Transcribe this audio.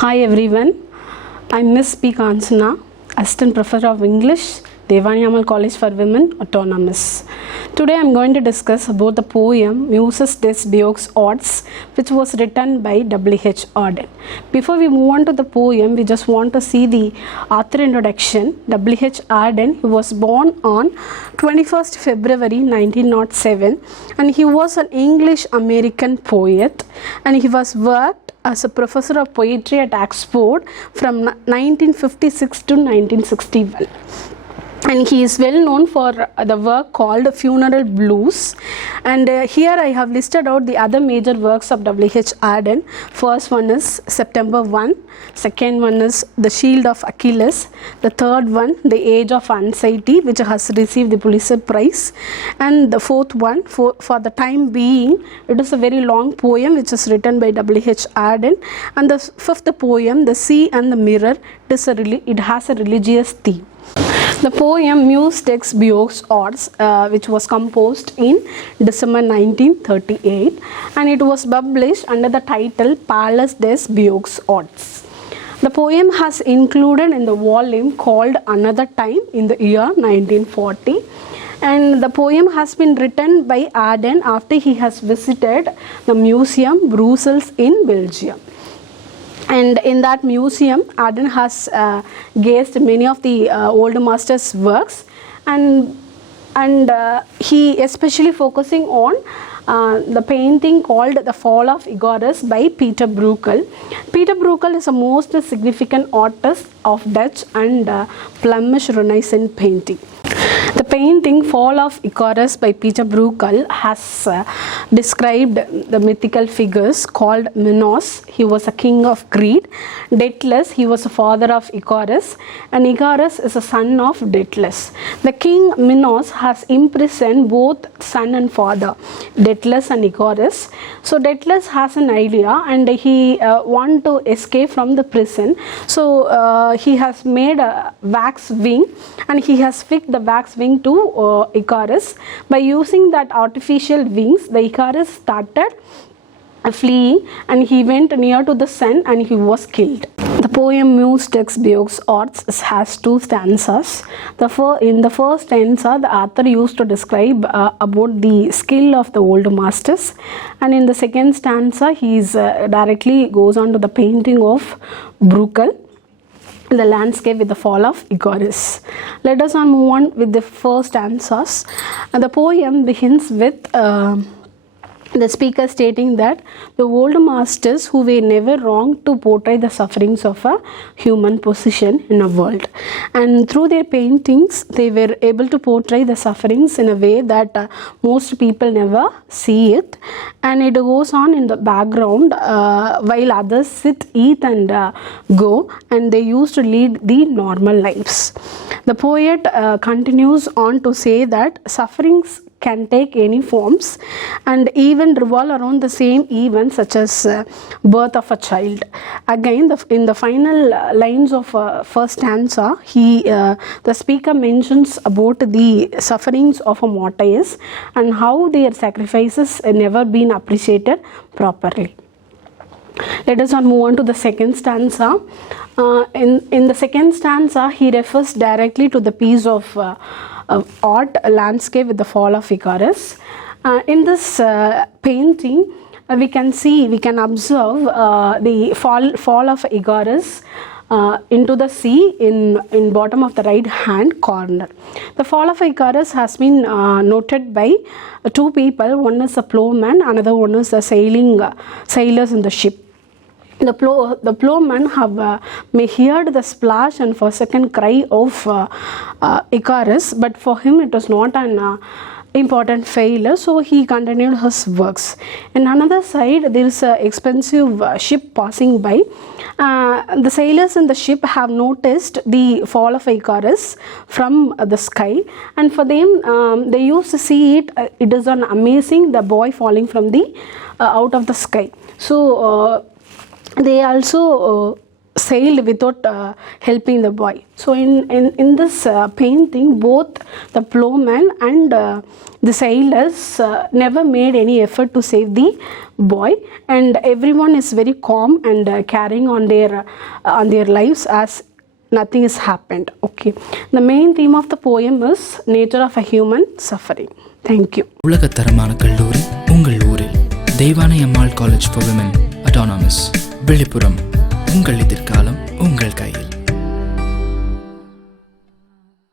Hi everyone, I'm Miss P.Kanchana, Assistant Professor of English, Theivanai Ammal College for Women, Autonomous. Today I'm going to discuss about the poem Muses Des Beaux Arts, which was written by W.H.Auden. Before we move on to the poem, we just want to see the author introduction. W.H.Auden, he was born on 21st February 1907 and he was an English-American poet and he was worked as a professor of poetry at Oxford from 1956 to 1961. And he is well known for the work called Funeral Blues. And here I have listed out the other major works of W.H.Auden. First one is September 1. Second one is The Shield of Achilles. The third one, The Age of Anxiety, which has received the Pulitzer Prize. And the fourth one, for the time being, it is a very long poem which is written by W.H.Auden. And the fifth poem, The Sea and the Mirror, it has a religious theme. The poem Muses Des Beaux Arts, which was composed in December 1938 and it was published under the title Palais des Beaux Arts. The poem has included in the volume called Another Time in the year 1940 and the poem has been written by Auden after he has visited the Museum Brueghel in Belgium. And in that museum, Auden has gazed many of the old masters' works, and he especially focusing on the painting called The Fall of Icarus by Pieter Brueghel. Pieter Brueghel is the most significant artist of Dutch and Flemish Renaissance painting. The painting Fall of Icarus by Pieter Brueghel has described the mythical figures called Minos. He was a king of Crete. Daedalus, he was the father of Icarus, and Icarus is a son of Daedalus. The king Minos has imprisoned both son and father, Daedalus and Icarus. So Daedalus has an idea and he wants to escape from the prison. So he has made a wax wing and he has fixed the wax wing to Icarus. By using that artificial wings, the Icarus started fleeing and he went near to the sun and he was killed. The poem Muses Des Beaux Arts has two stanzas. In the first stanza, the author used to describe about the skill of the old masters, and in the second stanza, he directly goes on to the painting of Brueghel, the landscape with the fall of Icarus. Let us now move on with the first stanzas. The poem begins with the speaker stating that the old masters who were never wrong to portray the sufferings of a human position in a world, and through their paintings they were able to portray the sufferings in a way that most people never see it, and it goes on in the background while others sit, eat and go, and they used to lead the normal lives. The poet continues on to say that sufferings can take any forms and even revolve around the same events such as birth of a child. Again, in the final lines of first stanza, the speaker mentions about the sufferings of a martyrs and how their sacrifices never been appreciated properly. Let us now move on to the second stanza. In the second stanza, he refers directly to the piece of art, landscape with the fall of Icarus. In this painting, we can observe the fall of Icarus into the sea in bottom of the right hand corner. The fall of Icarus has been noted by two people. One is a plowman, another one is the sailors in the ship. The plowman may heard the splash and forsaken cry of Icarus, but for him it was not an important failure, so he continued his works. In another side, there is an expensive ship passing by. The sailors in the ship have noticed the fall of Icarus from the sky, and for them, they used to see it. It is an amazing, the boy falling from the out of the sky. So they also sailed without helping the boy. So in this painting, both the plowman and the sailors never made any effort to save the boy, and everyone is very calm and carrying on their lives as nothing has happened. Okay, the main theme of the poem is nature of a human suffering. Thank you. உலகத்தரமான கல்லூரி உங்கள் ஊரில். Deivanai Ammal college for women, autonomous, Villupuram. உங்கள் எதிர்காலம் உங்கள் கையில்.